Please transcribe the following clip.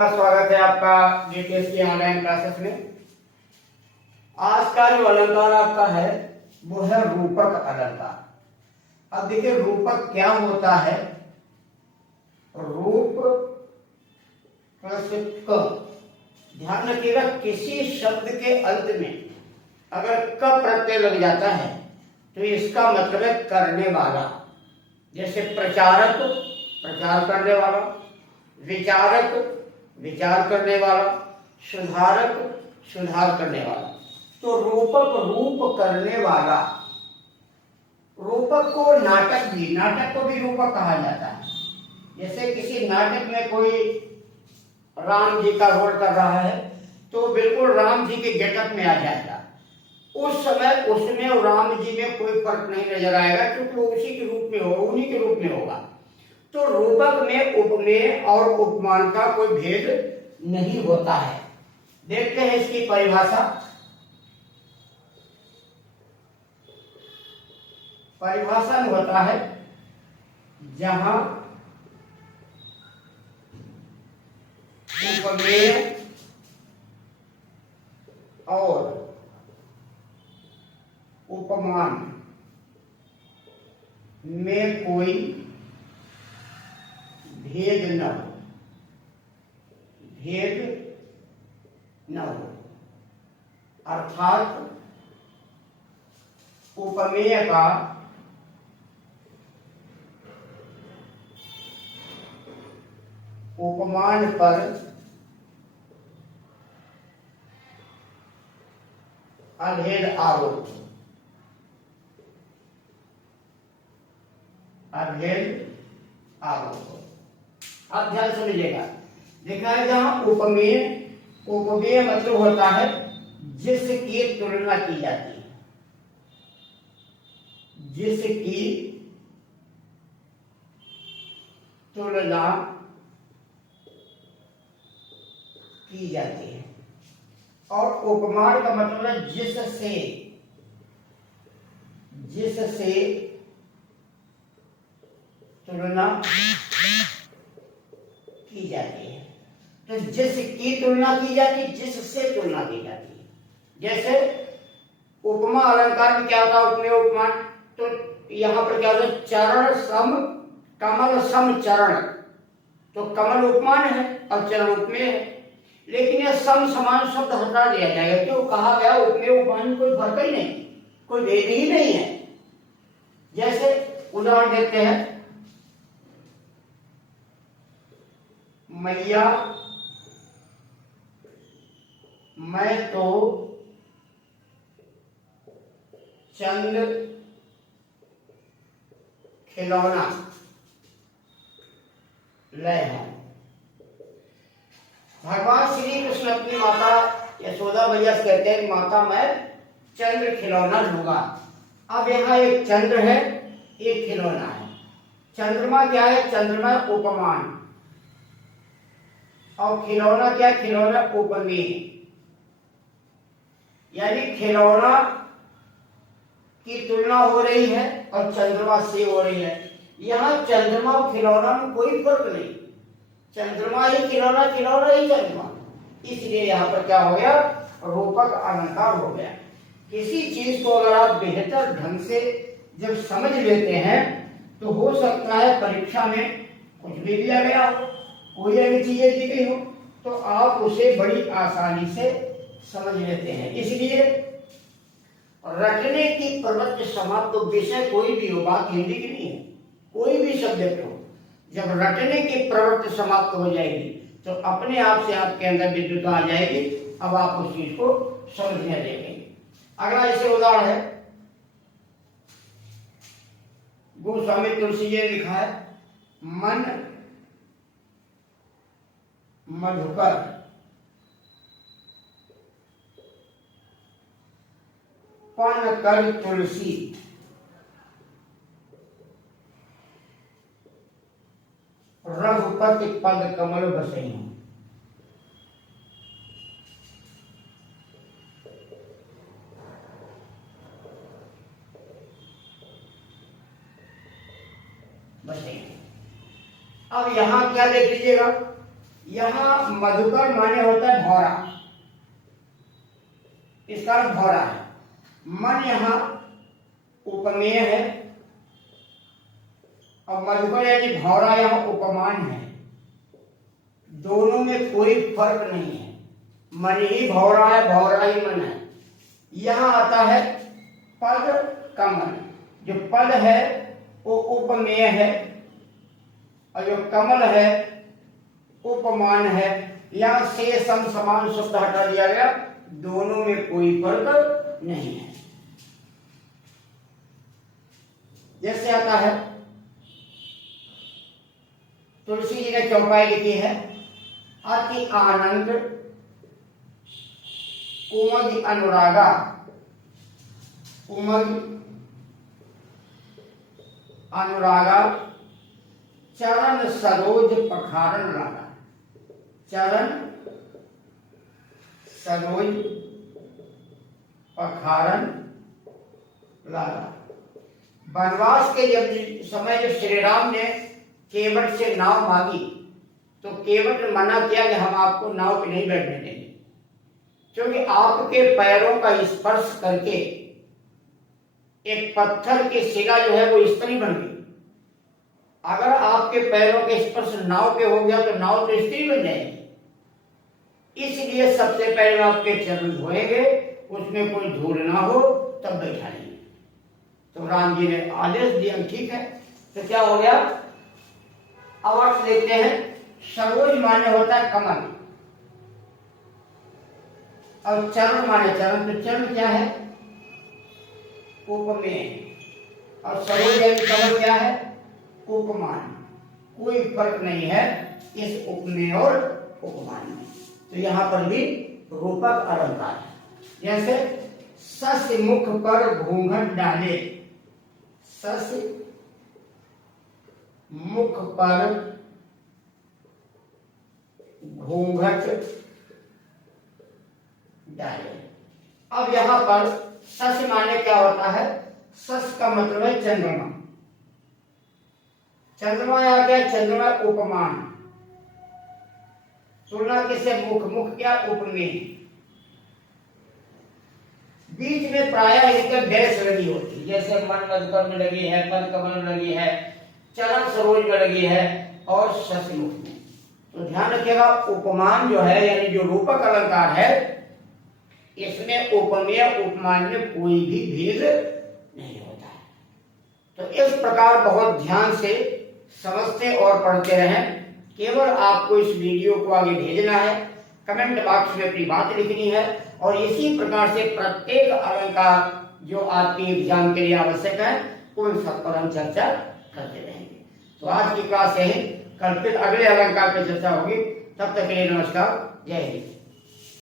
स्वागत है आपका जीटीएस की ऑनलाइन क्लासेस में। आज का जो अलंकार आपका है वो है रूपक अलंकार। अब देखिए रूपक क्या होता है। रूप प्लस क, ध्यान रखिएगा किसी शब्द के अंत में अगर क प्रत्यय लग जाता है तो इसका मतलब है करने वाला। जैसे प्रचारक प्रचार करने वाला, विचारक विचार करने वाला, सुधारक सुधार करने वाला। तो रूपक रूप करने वाला। रूपक को नाटक को भी रूपक कहा जाता है। जैसे किसी नाटक में कोई राम जी का रोल कर रहा है तो बिल्कुल राम जी के गेटअप में आ जाएगा। उस समय उसमें और राम जी में कोई फर्क नहीं नजर आएगा क्योंकि वो उसी के रूप में होगा, उन्हीं के रूप में होगा। तो रूपक में उपमेय और उपमान का कोई भेद नहीं होता है। देखते हैं इसकी परिभाषा। परिभाषा में होता है जहां उपमेय और उपमान में कोई भेद न हो, अर्थात उपमेय का उपमान पर अभेद आरोप आप ध्यान समझिएगा। देखा है जहां उपमेय मतलब होता है जिसकी तुलना की जाती है, जिसकी तुलना की जाती है। और उपमान का मतलब है जिससे तुलना की जाती है। तो जिसकी तुलना की जाती है, जिससे तुलना की जाती है। जैसे उपमा अलंकार में क्या होता है, उपमेय उपमान। तो यहां पर क्या होता है, चरण सम कमल सम चरण। तो कमल उपमान है और चरण उपमेय है। लेकिन यह सम समान शब्द हटा दिया जाएगा। क्यों कहा गया उपमेय उपमान में कोई फर्क ही नहीं, कोई भेद ही नहीं है। जैसे उदाहरण देते हैं, मैया मैं तो चंद खिलौना लय है। भगवान श्री कृष्ण अपनी माता यशोदा मैया से कहते हैं, माता मैं चंद्र खिलौना लूंगा। अब यहाँ एक चंद्र है, एक खिलौना है। चंद्रमा क्या है, चंद्रमा उपमान। और खिलौना क्या, खिलौना उपमेय। यानी खिलौना की तुलना हो रही है और चंद्रमा से हो रही है। यहां चंद्रमा और खिलौना में कोई फर्क नहीं, चंद्रमा ही खिलौना, खिलौना ही चंद्रमा। इसलिए यहां पर क्या हो गया, रूपक अलंकार हो गया। किसी चीज को अगर आप बेहतर ढंग से जब समझ लेते हैं तो हो सकता है परीक्षा में कुछ भी दिया गया हो, कोई ऐसी चीजें दी गई हो तो आप उसे बड़ी आसानी से समझ लेते हैं। इसलिए रटने की प्रवृत्ति समाप्त, तो विषय कोई भी हो, बात हिंदी की नहीं है, कोई भी सब्जेक्ट हो, जब रटने की प्रवृत्ति समाप्त हो जाएगी तो अपने आप से आपके अंदर विद्युता आ जाएगी। अब आप उस चीज को समझने लगेंगे। अगला इसे उदाहरण है, गोस्वामी तुलसी जी ने लिखा है, मन मधुकर पन कर तुलसी, रघुपति पद कमल बसई। बस नहीं। अब यहां क्या देख लीजिएगा, यहाँ मधुकर माने होता है भौरा, इसका अर्थ भौरा है। मन यहाँ उपमेय है और मधुकर यानी भौरा यहाँ उपमान है। दोनों में कोई फर्क नहीं है, मन ही भौरा है, भौरा ही मन है। यहाँ आता है पद कमल, जो पद है वो उपमेय है और जो कमल है उपमान है। यहाँ से सम समान शब्द हटा दिया गया, दोनों में कोई फर्क नहीं है। जैसे आता है तुलसी जी ने चौपाई लिखी है, अति आनंद उमग अनुरागा, उमग अनुरागा चरण सरोज पखारन लागा, चरण सरोज पखारन लागा। वनवास के समय जब श्री राम ने केवट से नाव मांगी तो केवट ने मना किया कि हम आपको नाव पे नहीं बैठने देंगे, क्योंकि आपके पैरों का स्पर्श करके एक पत्थर की शिला जो है वो स्त्री बन गई। अगर आपके पैरों के स्पर्श नाव पे हो गया तो नाव तो स्त्री बन जाएगी। इसलिए सबसे पहले आपके चरण धोएंगे, उसमें कोई धूल ना हो तब बैठाएंगे। तो राम जी ने आदेश दिया, ठीक है। तो क्या हो गया, अब आप देखते हैं सरोज माने होता है कमल और चरण माने चरण, तो चरण क्या है उपमेय और सरोज यानी कमल क्या है उपमान। कोई फर्क नहीं है इस उपमेय और उपमान में। तो यहाँ पर भी रूपक अलंकार है। जैसे सस मुख पर घूंघट डाले, सस मुख पर घूंघट डाले। अब यहाँ पर सस माने क्या होता है, सस का मतलब है चंद्रमा। चंद्रमा आ गया, चंद्रमा उपमान, तुलना किसे मुख, मुख क्या उपमेय। बीच में प्रायः इसके डैश लगी होती है, जैसे मन मधुकर में लगी है, पद कमल में लगी है, चरण सरोज में लगी है और शशिमुख में। तो ध्यान रखिएगा उपमान जो है यानी जो रूपक अलंकार है, इसमें उपमेय उपमान में कोई भी भेद नहीं होता है। तो इस प्रकार बहुत ध्यान से समझते और पढ़ते रहें। केवल आपको इस वीडियो को आगे भेजना है, कमेंट बॉक्स में अपनी बात लिखनी है और इसी प्रकार से प्रत्येक अलंकार जो आपके एग्जाम के लिए आवश्यक है उन सब पर हम चर्चा करते रहेंगे। तो आज की क्लास यही, कल फिर अगले अलंकार पर चर्चा होगी। तब तक के लिए नमस्कार, जय हिंद।